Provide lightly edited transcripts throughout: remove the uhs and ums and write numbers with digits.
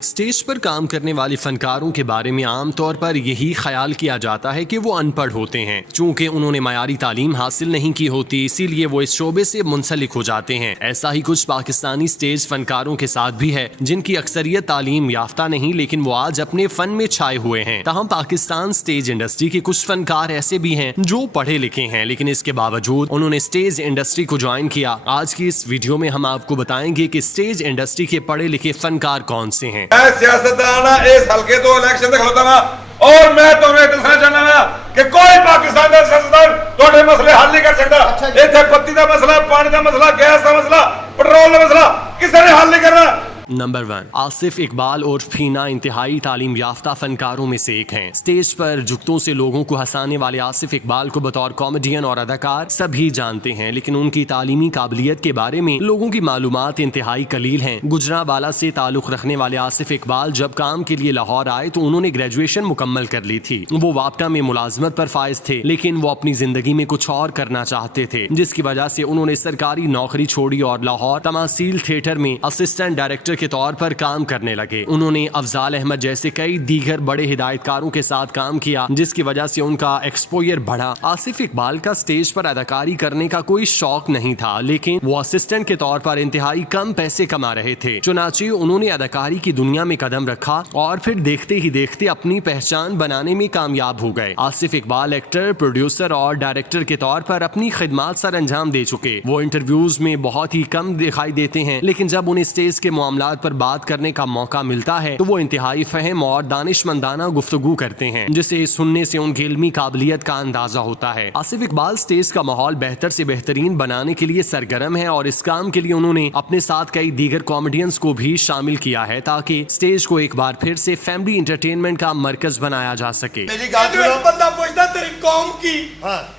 Stage پر کام کرنے والے فنکاروں کے بارے میں عام طور پر یہی خیال کیا جاتا ہے کہ وہ ان پڑھ ہوتے ہیں، چونکہ انہوں نے معیاری تعلیم حاصل نہیں کی ہوتی، اسی لیے وہ اس شعبے سے منسلک ہو جاتے ہیں۔ ایسا ہی کچھ پاکستانی اسٹیج فنکاروں کے ساتھ بھی ہے، جن کی اکثریت تعلیم یافتہ نہیں، لیکن وہ آج اپنے فن میں چھائے ہوئے ہیں۔ تاہم پاکستان اسٹیج انڈسٹری کے کچھ فنکار ایسے بھی ہیں جو پڑھے لکھے ہیں، لیکن اس کے باوجود انہوں نے اسٹیج انڈسٹری کو جوائن کیا۔ آج کی اس ویڈیو میں ہم آپ کو بتائیں گے کہ اسٹیج انڈسٹری کے پڑھے لکھے فنکار کون سے ہیں۔ میں سیاستدانا اس حلقے تو الیکشن دے کھلوتا ہاں اور میں تمہیں دسنا چاہنا ہاں کہ کوئی پاکستان دا سیاستدان تواڈے مسئلے حل نہیں کر سکتا۔ ایتھے پتی دا مسئلہ، پانی دا مسئلہ، گیس دا مسئلہ، پیٹرول دا مسئلہ کسی نے حل نہیں کرنا۔ نمبر 1، آصف اقبال اور فینا انتہائی تعلیم یافتہ فنکاروں میں سے ایک ہیں۔ اسٹیج پر جھکتوں سے لوگوں کو ہنسانے والے آصف اقبال کو بطور کامیڈین اور اداکار سبھی جانتے ہیں، لیکن ان کی تعلیمی قابلیت کے بارے میں لوگوں کی معلومات انتہائی قلیل ہیں۔ گجرانوالہ سے تعلق رکھنے والے آصف اقبال جب کام کے لیے لاہور آئے تو انہوں نے گریجویشن مکمل کر لی تھی۔ وہ واپٹا میں ملازمت پر فائز تھے، لیکن وہ اپنی زندگی میں کچھ اور کرنا چاہتے تھے، جس کی وجہ سے انہوں نے سرکاری نوکری چھوڑی اور لاہور تماثیل تھیٹر میں اسسٹنٹ ڈائریکٹر کے طور پر کام کرنے لگے۔ انہوں نے افضال احمد جیسے کئی دیگر بڑے ہدایتکاروں کے ساتھ کام کیا، جس کی وجہ سے ان کا ایکسپوئر بڑھا۔ آصف اقبال کا اسٹیج پر اداکاری کرنے کا کوئی شوق نہیں تھا، لیکن وہ اسسٹنٹ کے طور پر انتہائی کم پیسے کما رہے تھے، چنانچہ انہوں نے اداکاری کی دنیا میں قدم رکھا اور پھر دیکھتے ہی دیکھتے اپنی پہچان بنانے میں کامیاب ہو گئے۔ آصف اقبال ایکٹر، پروڈیوسر اور ڈائریکٹر کے طور پر اپنی خدمات سر انجام دے چکے۔ وہ انٹرویوز میں بہت ہی کم دکھائی دیتے ہیں، لیکن جب انہیں اسٹیج کے معاملات پر بات کرنے کا موقع ملتا ہے تو وہ انتہائی فہم اور دانش مندانہ گفتگو کرتے ہیں، جسے سننے سے ان کی علمی قابلیت کا اندازہ ہوتا ہے۔ آصف اقبال اسٹیج کا ماحول بہتر سے بہترین بنانے کے لیے سرگرم ہے اور اس کام کے لیے انہوں نے اپنے ساتھ کئی دیگر کامیڈینز کو بھی شامل کیا ہے تاکہ اسٹیج کو ایک بار پھر سے فیملی انٹرٹینمنٹ کا مرکز بنایا جا سکے۔ میری گل سنو، بندہ پوچھتا تیری قوم کی،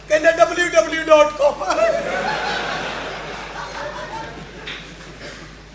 کہندا www.com۔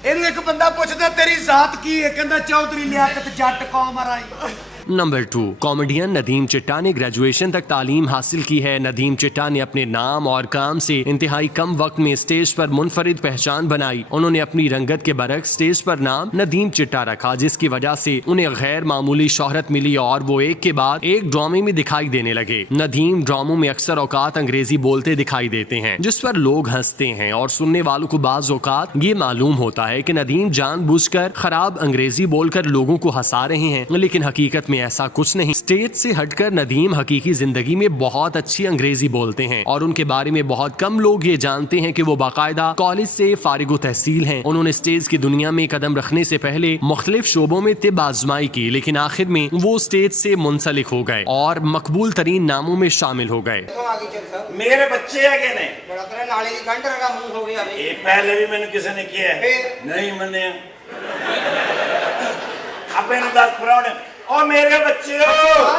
اینو ایک بندہ پوچھدا تیری ذات کی ہے، کہندا چودھری لیاقت جٹ قوم رائی۔ نمبر 2، کامیڈین ندیم چٹا نے گریجویشن تک تعلیم حاصل کی ہے۔ ندیم چٹا نے اپنے نام اور کام سے انتہائی کم وقت میں اسٹیج پر منفرد پہچان بنائی۔ انہوں نے اپنی رنگت کے برعکس اسٹیج پر نام ندیم چٹا رکھا، جس کی وجہ سے انہیں غیر معمولی شہرت ملی اور وہ ایک کے بعد ایک ڈرامے میں دکھائی دینے لگے۔ ندیم ڈراموں میں اکثر اوقات انگریزی بولتے دکھائی دیتے ہیں، جس پر لوگ ہنستے ہیں اور سننے والوں کو بعض اوقات یہ معلوم ہوتا ہے کہ ندیم جان بوجھ کر خراب انگریزی بول کر لوگوں کو ہنسا رہے ہیں، لیکن حقیقت میں ایسا کچھ نہیں۔ اسٹیج سے ہٹ کر ندیم حقیقی زندگی میں بہت اچھی انگریزی بولتے ہیں اور ان کے بارے میں بہت کم لوگ یہ جانتے ہیں کہ وہ باقاعدہ کالج سے فارغ التحصیل ہیں۔ انہوں نے اسٹیج کی دنیا میں قدم رکھنے سے پہلے مختلف شعبوں میں طب آزمائی کی، لیکن آخر میں وہ اسٹیج سے منسلک ہو گئے اور مقبول ترین ناموں میں شامل ہو گئے۔ میرے بچے ہے کہ نہیں؟ بڑا تیرا نالے دی گنڈ رگا منہ ہو گیا۔ یہ پہلے بھی میں نے کسی نے کیا ہے، نہیں منیا۔ اب میں نے 10 پراؤن اور میرے بچے ہو۔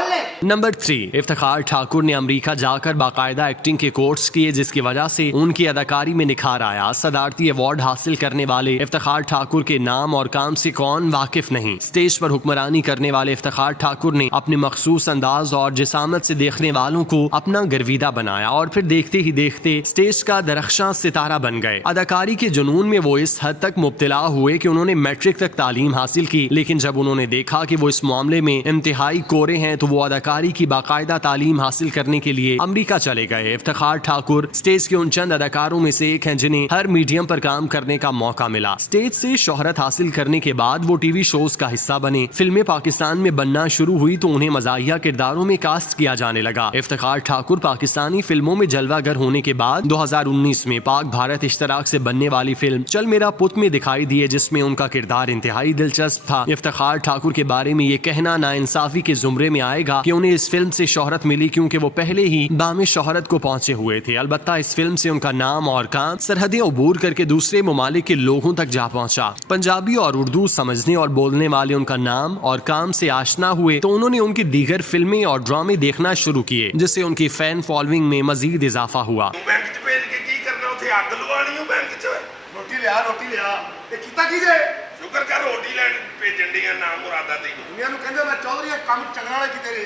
نمبر 3، افتخار ٹھاکر نے امریکہ جا کر باقاعدہ ایکٹنگ کے کورس کیے، جس کی وجہ سے ان کی اداکاری میں نکھار آیا۔ صدارتی ایوارڈ حاصل کرنے والے افتخار ٹھاکر کے نام اور کام سے کون واقف نہیں۔ اسٹیج پر حکمرانی کرنے والے افتخار ٹھاکر نے اپنے مخصوص انداز اور جسامت سے دیکھنے والوں کو اپنا گرویدہ بنایا اور پھر دیکھتے ہی دیکھتے اسٹیج کا درخشاں ستارہ بن گئے۔ اداکاری کے جنون میں وہ اس حد تک مبتلا ہوئے کہ انہوں نے میٹرک تک تعلیم حاصل کی، لیکن جب انہوں نے دیکھا کہ وہ اس معاملے میں انتہائی کورے ہیں تو وہ اداکاری کی باقاعدہ تعلیم حاصل کرنے کے لیے امریکہ چلے گئے۔ افتخار ٹھاکر اسٹیج کے ان چند اداکاروں میں سے ایک ہیں جنہیں ہر میڈیم پر کام کرنے کا موقع ملا۔ اسٹیج سے شہرت حاصل کرنے کے بعد وہ ٹی وی شوز کا حصہ بنے۔ فلمیں پاکستان میں بننا شروع ہوئی تو انہیں مزاحیہ کرداروں میں کاسٹ کیا جانے لگا۔ افتخار ٹھاکر پاکستانی فلموں میں جلوہ گر ہونے کے بعد 2019 میں پاک بھارت اشتراک سے بننے والی فلم چل میرا پت میں دکھائی دیے، جس میں ان کا کردار انتہائی دلچسپ تھا۔ افتخار ٹھاکر کے بارے میں یہ کہنا ناانصافی کے زمرے میں آئے گا کہ انہیں اس فلم سے شہرت ملی کیونکہ وہ پہلے ہی دام شہرت کو پہنچے ہوئے تھے۔ البتہ اس فلم سے ان کا نام اور کام سرحدیں عبور کر کے دوسرے ممالک کے لوگوں تک جا پہنچا۔ پنجابی اور اردو سمجھنے اور بولنے والے ان کا نام اور کام سے آشنا ہوئے تو انہوں نے ان کی دیگر فلمیں اور ڈرامے دیکھنا شروع کیے، جس سے ان کی فین فالوئنگ میں مزید اضافہ ہوا۔ بینک چ بھیج کے کی کرنا، اتنے اگ لوانی ہوں بینک چ۔ روٹی لیا تے کیتا کی جے؟ شکر کر روٹی لین بھیجن ڈیاں نام مرادا تے۔ دنیا نو کہندے میں چودھری کم چنگا والا کی تیرے۔